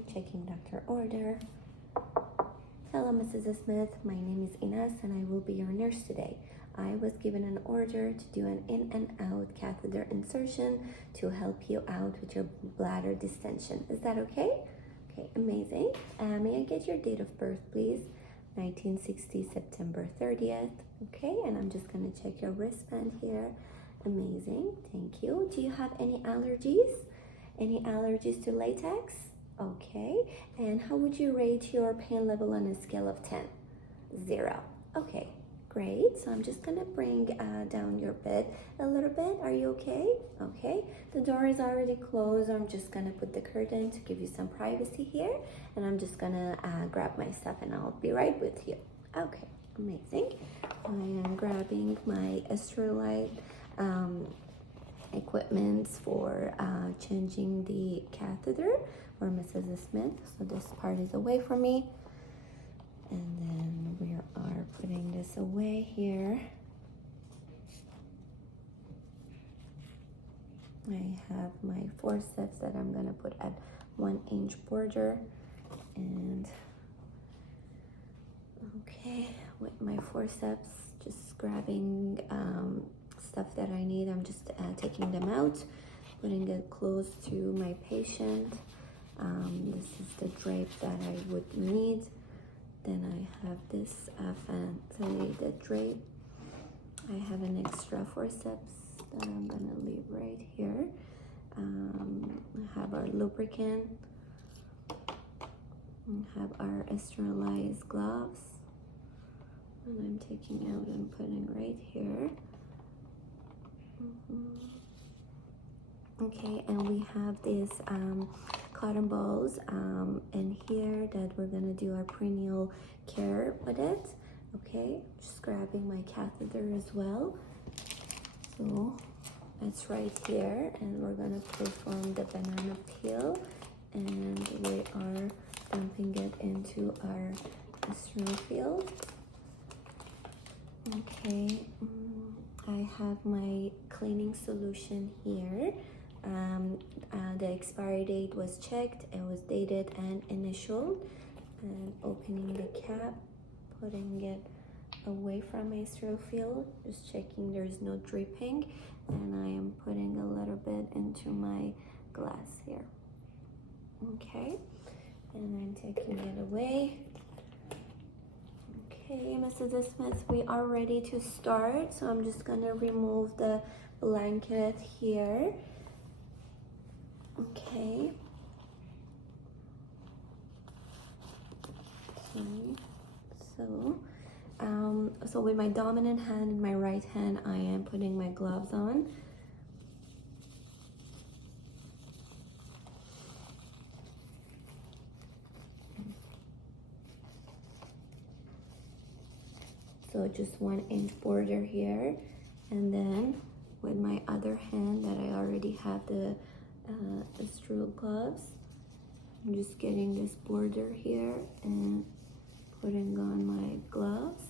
Okay, checking doctor order. Hello, Mrs. Smith. My name is Ines and I will be your nurse today. I was given an order to do an in and out catheter insertion to help you out with your bladder distension. Is that okay? Okay, amazing. May I get your date of birth, please? 1960, September 30th. Okay, and I'm just gonna check your wristband here. Amazing, thank you. Do you have any allergies? Any allergies to latex? Okay, and how would you rate your pain level on a scale of 10? 0. Okay, great. So I'm just gonna bring down your bed a little bit. Are you okay? Okay, the door is already closed. I'm just gonna put the curtain to give you some privacy here, and I'm just gonna grab my stuff and I'll be right with you. Okay, amazing. I am grabbing my Estrolite equipment for changing the catheter for Mrs. Smith. So this part is away from me. And then we are putting this away here. I have my forceps that I'm gonna put at 1-inch border. And okay, with my forceps, just grabbing stuff that I need. I'm just taking them out, putting it close to my patient. This is the drape that I would need. Then I have this ventilated drape. I have an extra forceps that I'm gonna leave right here. I have our lubricant. I have our sterilized gloves. And I'm taking out and putting right here. Okay, and we have these cotton balls in here that we're gonna do our perineal care with it. Okay, just grabbing my catheter as well. So it's right here, and we're gonna perform the banana peel, and we are dumping it into our sterile field. Okay, I have my cleaning solution here. The expiry date was checked, it was dated and initialed. And opening the cap, putting it away from my sterile field, just checking there's no dripping, and I am putting a little bit into my glass here. Okay, and I'm taking it away. Okay, Mrs. Smith, we are ready to start. So I'm just gonna remove the blanket here. Okay. Okay. So with my dominant hand and my right hand, I am putting my gloves on. So just 1-inch border here, and then with my other hand that I already have the sterile gloves, I'm just getting this border here and putting on my gloves.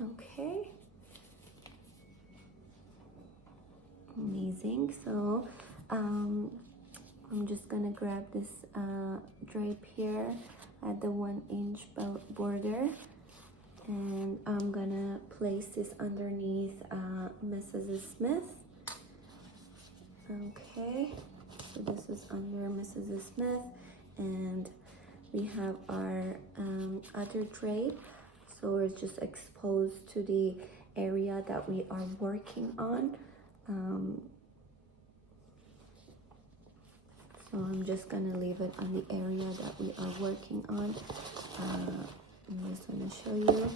Okay. Amazing. So I'm just gonna grab this drape here at the 1-inch border, and I'm gonna place this underneath Mrs. Smith. Okay, so this is under Mrs. Smith, and we have our other drape, so it's just exposed to the area that we are working on. So I'm just gonna leave it on the area that we are working on. I'm just gonna show you.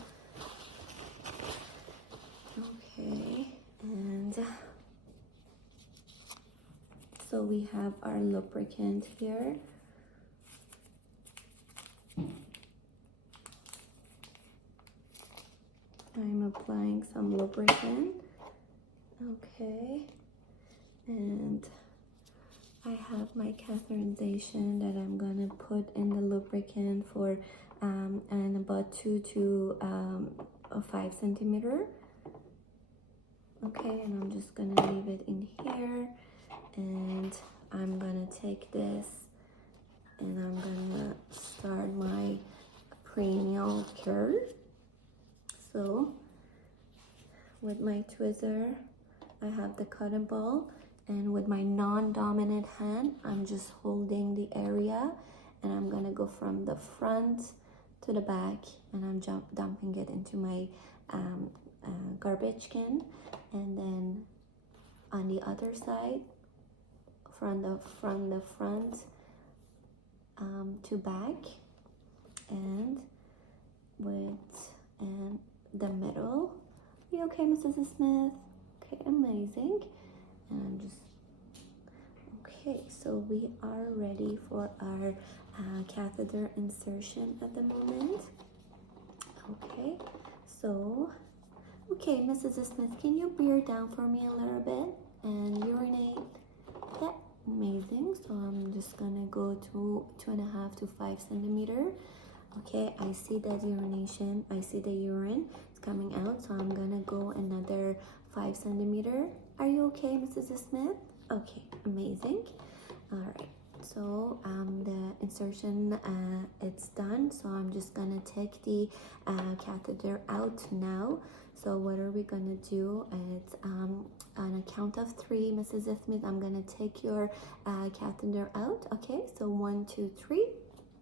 Okay, and so we have our lubricant here. I'm applying some lubricant. Okay, and I have my catheterization that I'm gonna put in the lubricant for and about 2 to 5 centimeter. Okay, and I'm just gonna leave it in here, and I'm gonna take this and I'm gonna start my perineal care. So with my tweezer, I have the cotton ball, and with my non-dominant hand, I'm just holding the area, and I'm gonna go from the front to the back, and I'm dumping it into my garbage can, and then on the other side, from the front to back, and the middle. Are you okay, Mrs. Smith? Okay, amazing. And I'm just okay. So we are ready for our catheter insertion at the moment. Okay, so okay, Mrs. Smith, can you bear down for me a little bit and urinate? Yeah, amazing. So I'm just gonna go to 2.5 to 5 centimeter. Okay, I see that urination. I see the urine is coming out, so I'm gonna go another 5 centimeter. Are you okay, Mrs. Smith? Okay, amazing. All right. So the insertion it's done. So I'm just gonna take the catheter out now. So what are we gonna do? It's on a count of 3, Mrs. Smith. I'm gonna take your catheter out. Okay, so 1, 2, 3.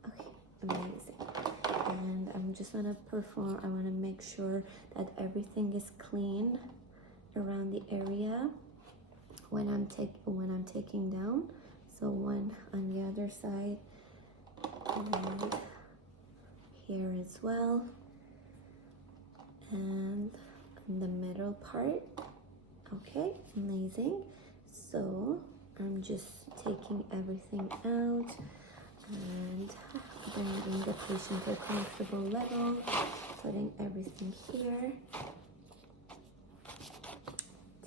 Okay, amazing. And I'm just gonna perform. I want to make sure that everything is clean around the area when I'm taking down. So one on the other side, and here as well, and the middle part. Okay, amazing. So I'm just taking everything out and bringing the patient to a comfortable level, putting everything here,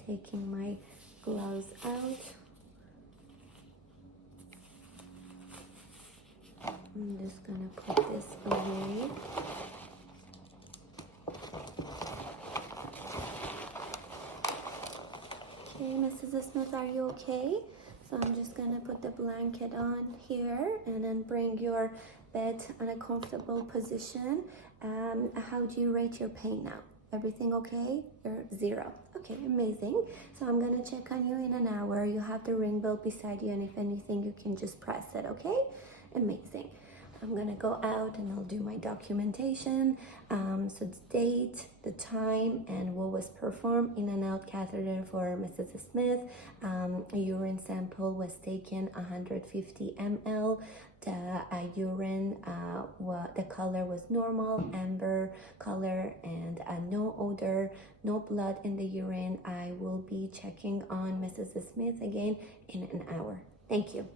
taking my gloves out. I'm just gonna put this away. Okay, Mrs. Smith, are you okay? So I'm just gonna put the blanket on here and then bring your bed on a comfortable position. How do you rate your pain now? Everything okay? You're 0. Okay, amazing. So I'm gonna check on you in an hour. You have the ring bell beside you, and if anything, you can just press it, okay? Amazing. I'm gonna go out and I'll do my documentation. So the date, the time, and what was performed in and out catheter for Mrs. Smith. A urine sample was taken 150 ml. The urine, the color was normal, amber color, and no odor, no blood in the urine. I will be checking on Mrs. Smith again in an hour. Thank you.